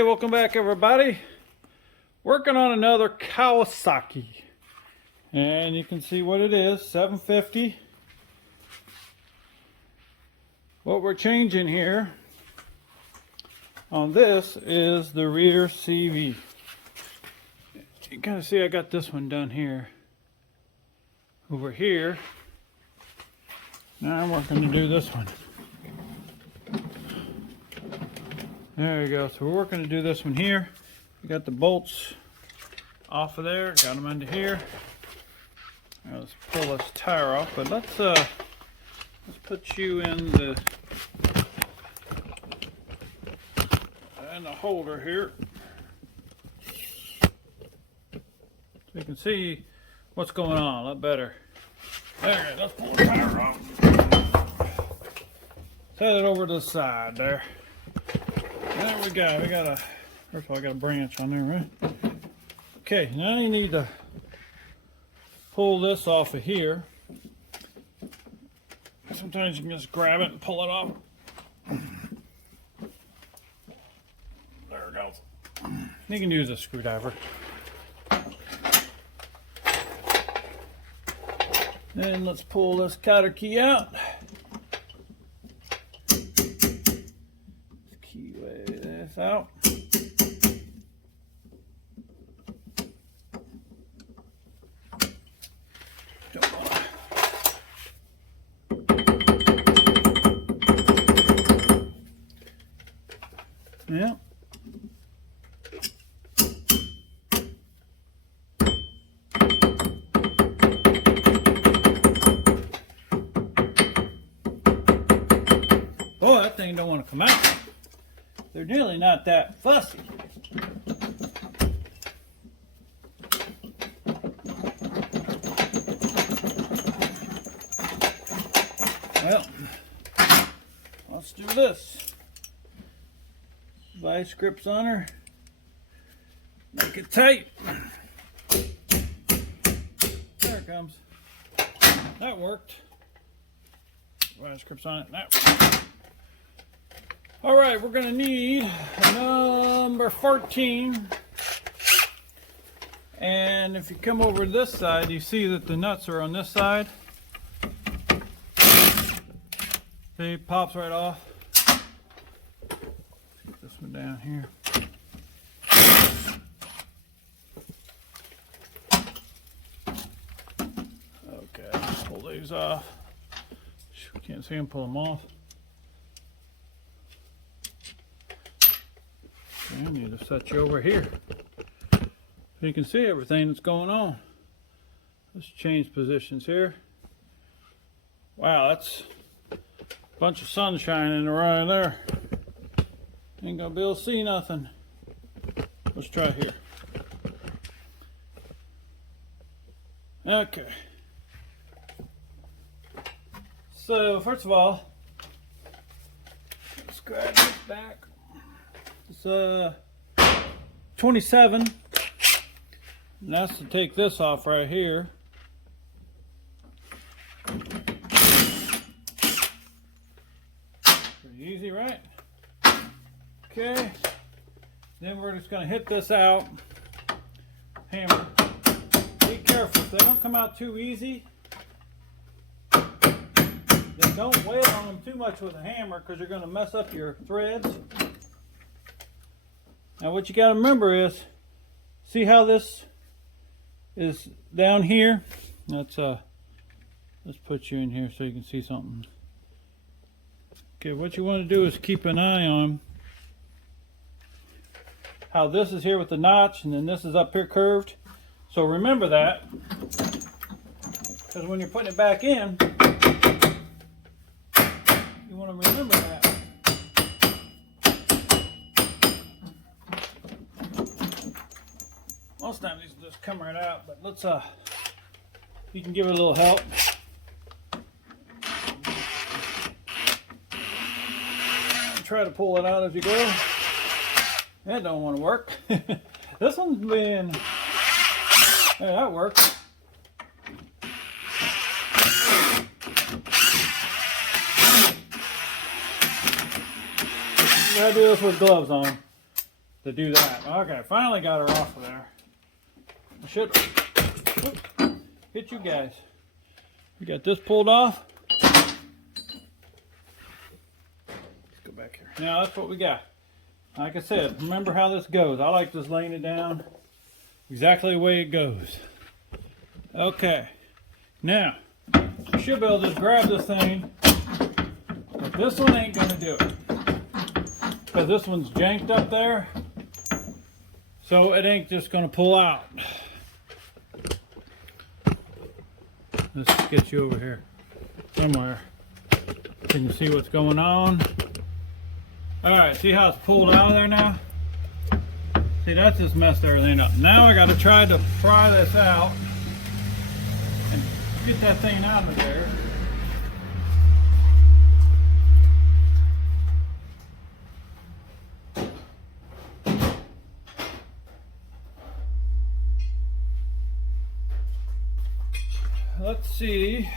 Okay, welcome back everybody. Working on another Kawasaki. And you can see what it is, 750. What we're changing here on this is the rear CV. You can kind of see I got this one down here. Over here. Now I'm working to do this one. There you go. So we're working to do this one here. We got the bolts off of there. Got them into here. Now let's pull this tire off. But let's put you in the holder here, so you can see what's going on a lot better. There, let's pull the tire off. Set it over to the side there. There we go. First of all, I got a branch on there, right? Okay, now you need to pull this off of here. Sometimes you can just grab it and pull it off. There it goes. You can use a screwdriver. Then let's pull this cotter key out. Out. Yeah. Oh, that thing don't want to come out. They're really not that fussy. Well, let's do this. Vice grips on her. Make it tight. There it comes. That worked. Vice grips on it. That worked. All right, we're going to need number 14. And if you come over to this side, you see that the nuts are on this side. See, it pops right off. Get this one down here. Okay, pull these off. Can't see them, pull them off. I need to set you over here so you can see everything that's going on. Let's change positions here. Wow, that's a bunch of sunshine in right there. Ain't gonna be able to see nothing. Let's try here. Okay. So first of all, let's grab this back. It's 27, and that's to take this off right here. Pretty easy, right? Okay, then we're just going to hit this out. Hammer. Be careful, if they don't come out too easy, then don't wail on them too much with a hammer because you're going to mess up your threads. Now what you got to remember is, see how this is down here? Let's put you in here so you can see something. Okay, what you want to do is keep an eye on how this is here with the notch and then this is up here curved. So remember that, because when you're putting it back in, you want to remember that. Most times these just come right out, but let's you can give it a little help. Try to pull it out as you go. That don't want to work. This one's been, hey, that works. You gotta do this with gloves on. to do that. Okay, finally got her off of there. I should hit you guys. We got this pulled off. Let's go back here. Now that's what we got. Like I said, remember how this goes. I like just laying it down exactly the way it goes. Okay. Now, you should be able to just grab this thing, but this one ain't gonna do it. Because this one's janked up there, so it ain't just gonna pull out. Let's get you over here somewhere so you can see what's going on. Alright, see how it's pulled out of there now? See, that's just messed everything up. Now I gotta try to pry this out and get that thing out of there. Let's see.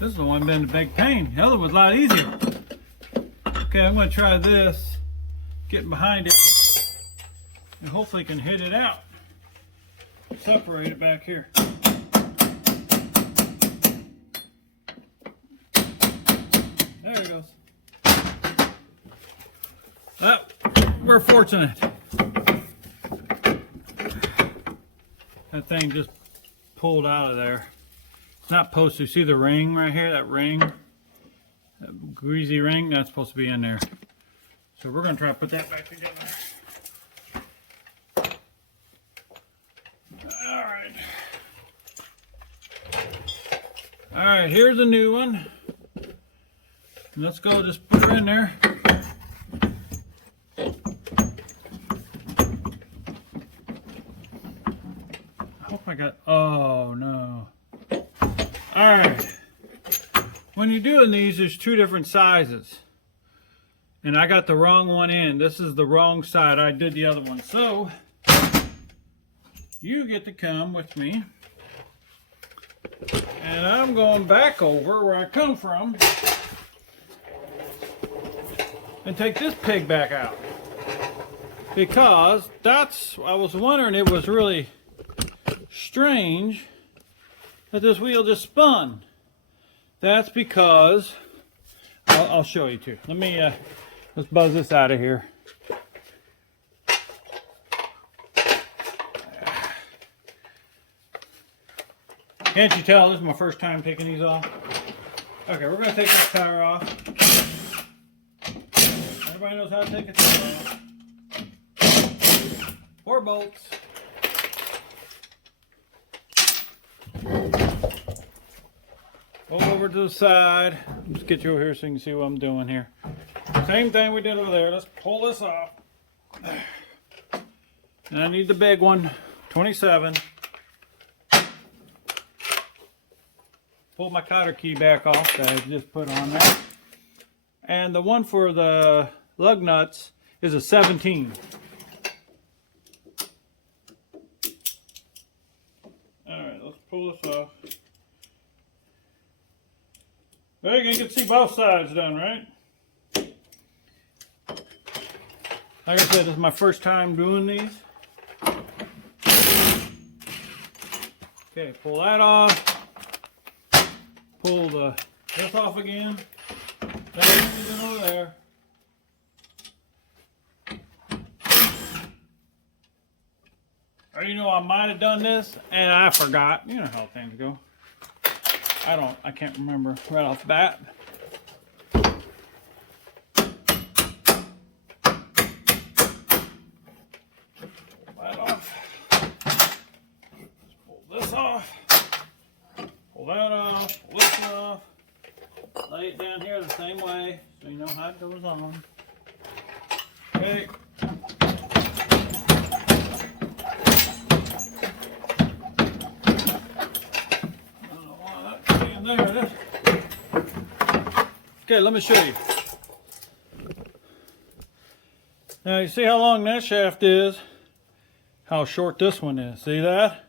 This is the one been a big pain. The other was a lot easier. Okay, I'm going to try this. Getting behind it. And hopefully can hit it out. Separate it back here. There it goes. Oh, we're fortunate. That thing just pulled out of there. It's not supposed to. See the ring right here? That ring? That greasy ring? That's supposed to be in there. So we're going to try to put that back together. Alright. Alright, here's a new one. Let's go just put her in there. I got, oh no. Alright. When you're doing these, there's two different sizes. And I got the wrong one in. This is the wrong side. I did the other one. So, you get to come with me. And I'm going back over where I come from. And take this pig back out. Because that's, I was wondering, it was really strange that this wheel just spun. That's because I'll show you too. Let me let's buzz this out of here. Can't you tell this is my first time taking these off? Okay, we're going to take this tire off. Everybody knows how to take a tire off. 4 bolts. Pull over to the side. Let's get you over here so you can see what I'm doing here. Same thing we did over there. Let's pull this off. And I need the big one, 27. Pull my cotter key back off that I just put on there. And the one for the lug nuts is a 17. Alright, let's pull this off. Well, you can see both sides done, right? Like I said, this is my first time doing these. Okay, pull that off. Pull this off again. That is over there. Or you know, I might have done this and I forgot. You know how things go. I can't remember right off the bat. That off. Let's pull this off. Pull that off. Pull this off. Lay it down here the same way so you know how it goes on. Okay. There it is. Okay, let me show you. Now you see how long that shaft is, how short this one is. See that?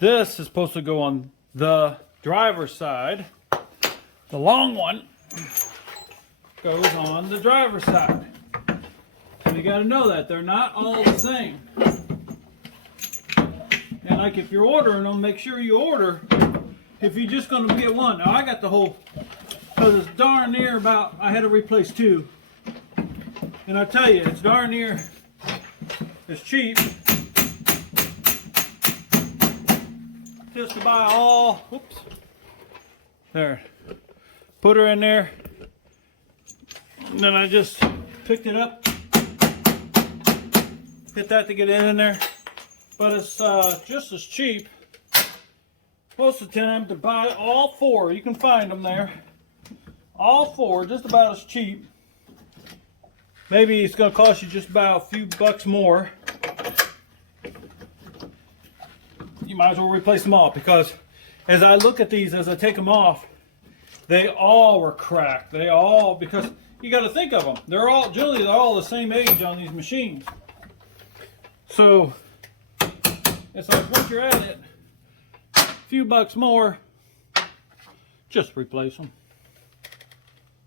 This is supposed to go on the driver's side. The long one goes on the driver's side. So you got to know that they're not all the same. And like if you're ordering them, make sure you order if you're just going to get one. Now I got the whole, because it's darn near about, I had to replace 2. And I tell you, it's darn near as cheap just to buy all, whoops, there, put her in there, and then I just picked it up, hit that to get it in there. But it's just as cheap most of the time to buy all 4. You can find them there, all 4, just about as cheap. Maybe it's going to cost you just about a few bucks more. You might as well replace them all, because as I look at these, as I take them off, they all were cracked. They all, because you got to think of them. They're all, generally they're all the same age on these machines. So it's like once you're at it, a few bucks more, just replace them.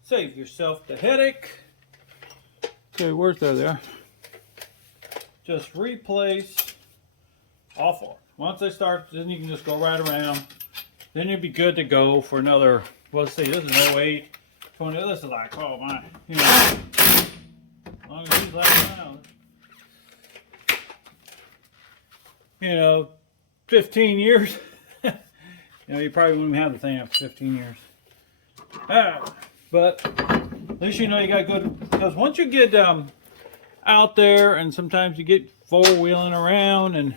Save yourself the headache. Okay, where's that there? Just replace all 4. Once they start, then you can just go right around. Then you'll be good to go for another, well, let's see, this is 08, 20, this is like, oh my, you know, as long as these last around. You know, 15 years. You know, you probably wouldn't even have the thing after 15 years. But at least you know you got good, because once you get out there, and sometimes you get four-wheeling around, and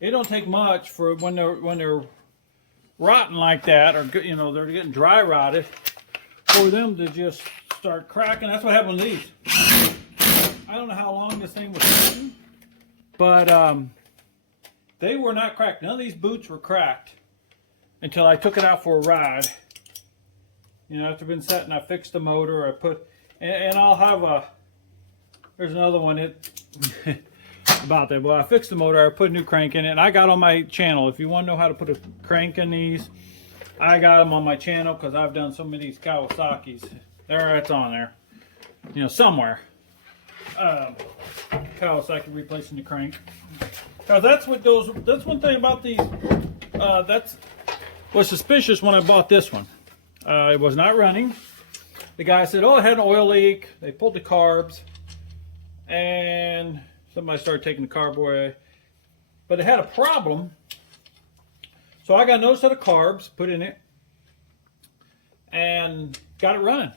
it don't take much for when they're rotten like that, or you know they're getting dry rotted, for them to just start cracking. That's what happened with these. I don't know how long this thing was sitting, but they were not cracked. None of these boots were cracked until I took it out for a ride. You know, after been set and I fixed the motor, I put, and I'll have a, there's another one about that. Well, I fixed the motor, I put a new crank in it, and I got on my channel. If you want to know how to put a crank in these, I got them on my channel because I've done so many of these Kawasaki's. There, it's on there. You know, somewhere. Kawasaki replacing the crank. Because that's what goes, that's one thing about these, that's was suspicious when I bought this one. It was not running. The guy said, oh, it had an oil leak. They pulled the carbs. And somebody started taking the carb away. But it had a problem. So I got a notice of the carbs, put in it. And got it running.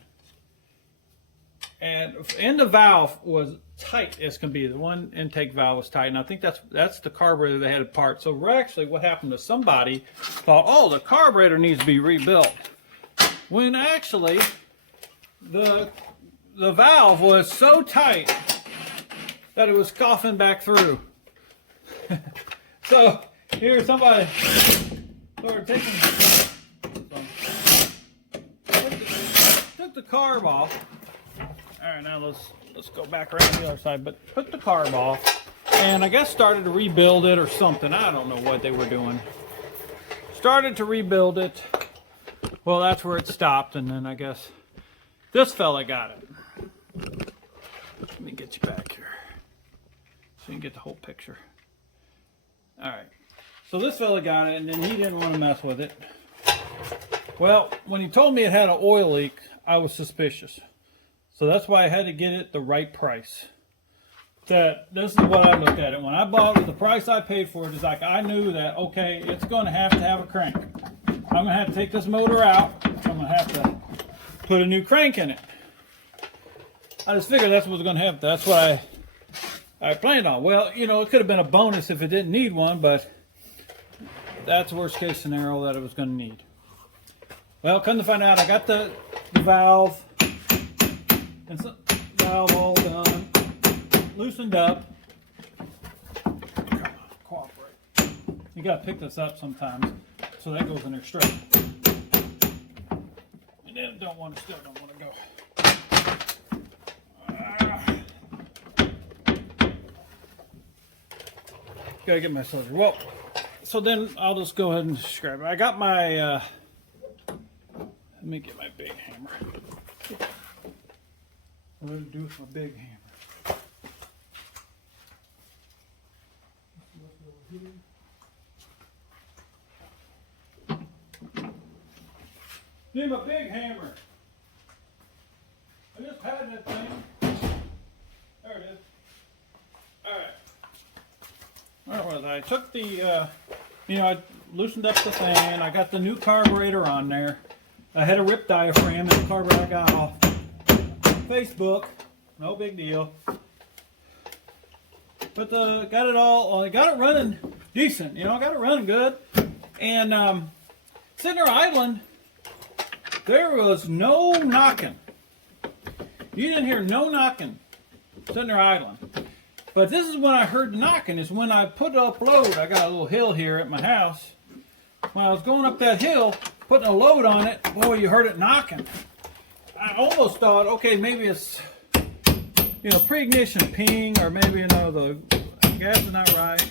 And the valve was tight as can be. The one intake valve was tight. And I think that's the carburetor they had apart. So actually what happened to somebody thought, oh, the carburetor needs to be rebuilt. When actually the valve was so tight that it was coughing back through. So here somebody started taking, took the carb off. All right, now let's go back around the other side, but took the carb off and I guess started to rebuild it or something. I don't know what they were doing. Started to rebuild it. Well, that's where it stopped, and then I guess this fella got it. Let me get you back here so you can get the whole picture. All right, so this fella got it, and then he didn't want to mess with it. Well, when he told me it had an oil leak, I was suspicious. So that's why I had to get it the right price. This is what I looked at it. When I bought it, the price I paid for it is like I knew that, okay, it's going to have a crank. I'm going to have to take this motor out. I'm going to have to put a new crank in it. I just figured that's what was going to happen. That's what I planned on. Well, you know, it could have been a bonus if it didn't need one, but that's the worst case scenario that it was going to need. Well, come to find out, I got the valve and valve all done, loosened up. Come on, cooperate. You got to pick this up sometimes. So that goes in there straight. And then still don't want to go. Gotta get my cylinder. Well, so then I'll just go ahead and scrap it. I got my, let me get my big hammer. What do I do with my big hammer? Need my big hammer. I just had that thing. There it is. Alright. Where was I? I took the, I loosened up the fan. I got the new carburetor on there. I had a rip diaphragm and the carburetor I got off Facebook. No big deal. But got it all, I got it running decent. Got it running good. And sitting there idling, there was no knocking. You didn't hear no knocking sitting there idling. But this is when I heard knocking, is when I put up load. I got a little hill here at my house. When I was going up that hill, putting a load on it, boy, you heard it knocking. I almost thought, okay, maybe it's, pre-ignition ping, or maybe, the gas is not right.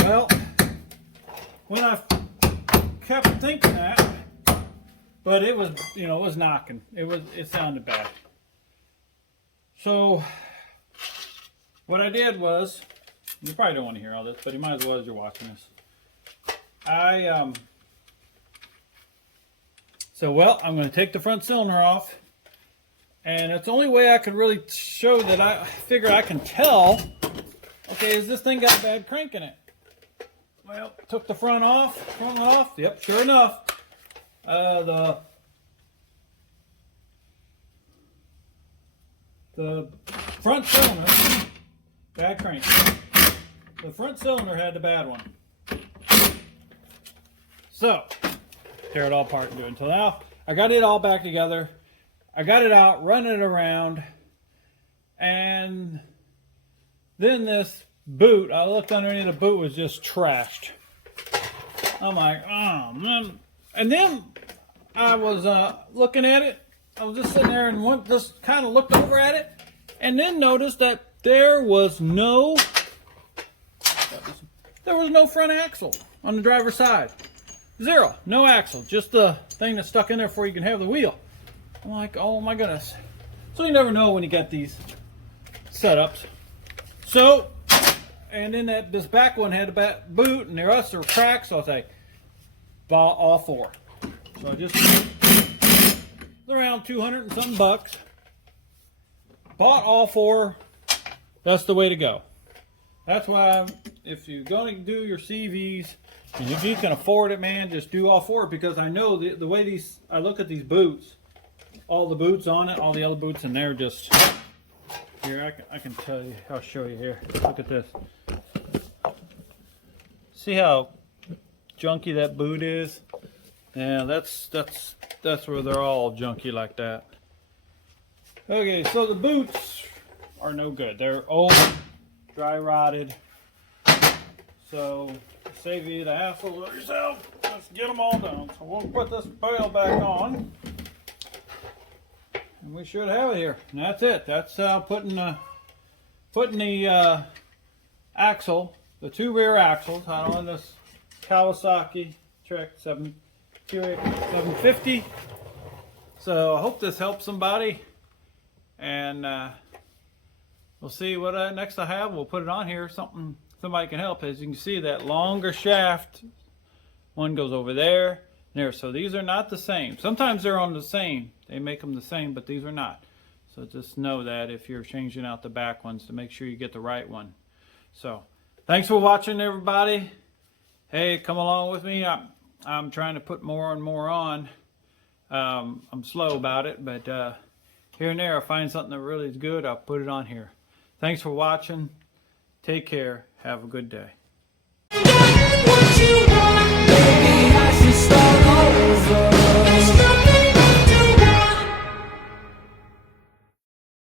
Well, when I kept thinking that, but it was, it was knocking. It sounded bad. So, what I did was, you probably don't want to hear all this, but you might as well as you're watching this. I'm going to take the front cylinder off, and it's the only way I could really show that I figure I can tell, okay, is this thing got a bad crank in it? Well, took the front off, yep, sure enough, the front cylinder, bad crank. The front cylinder had the bad one. So, tear it all apart and do it. Until now, I got it all back together. I got it out, running it around, and then this boot, I looked underneath, the boot was just trashed. I'm like, oh man. And then I was looking at it. I was just sitting there and just kind of looked over at it, and then noticed that there was no front axle on the driver's side. Zero, no axle, just the thing that's stuck in there before you can have the wheel. I'm like, oh my goodness. So you never know when you get these setups. So, and then this back one had a boot, and the rest are cracked, so I say, bought all four. So I just, around 200 and something bucks. Bought all four. That's the way to go. That's why, if you're going to do your CVs, and if you can afford it, man, just do all four, because I know the way I look at these boots, all the boots on it, all the other boots, and they're just, here, I can tell you, I'll show you here. Look at this. See how junky that boot is? Yeah, that's where they're all junky like that. Okay, so the boots are no good. They're old, dry rotted. So, save you the hassle of yourself. Let's get them all done. So we'll put this bail back on, and we should have it here. And that's it. That's putting the axle, the two rear axles, on this Kawasaki Teryx 750. So I hope this helps somebody, and we'll see what next I have. We'll put it on here. Somebody can help. As you can see, that longer shaft, one goes over there, there. So these are not the same. Sometimes they're on the same. They make them the same, but these are not. So just know that if you're changing out the back ones, to make sure you get the right one. So thanks for watching, everybody. Hey, come along with me. I'm trying to put more and more on. I'm slow about it, but here and there, I find something that really is good, I'll put it on here. Thanks for watching. Take care. Have a good day.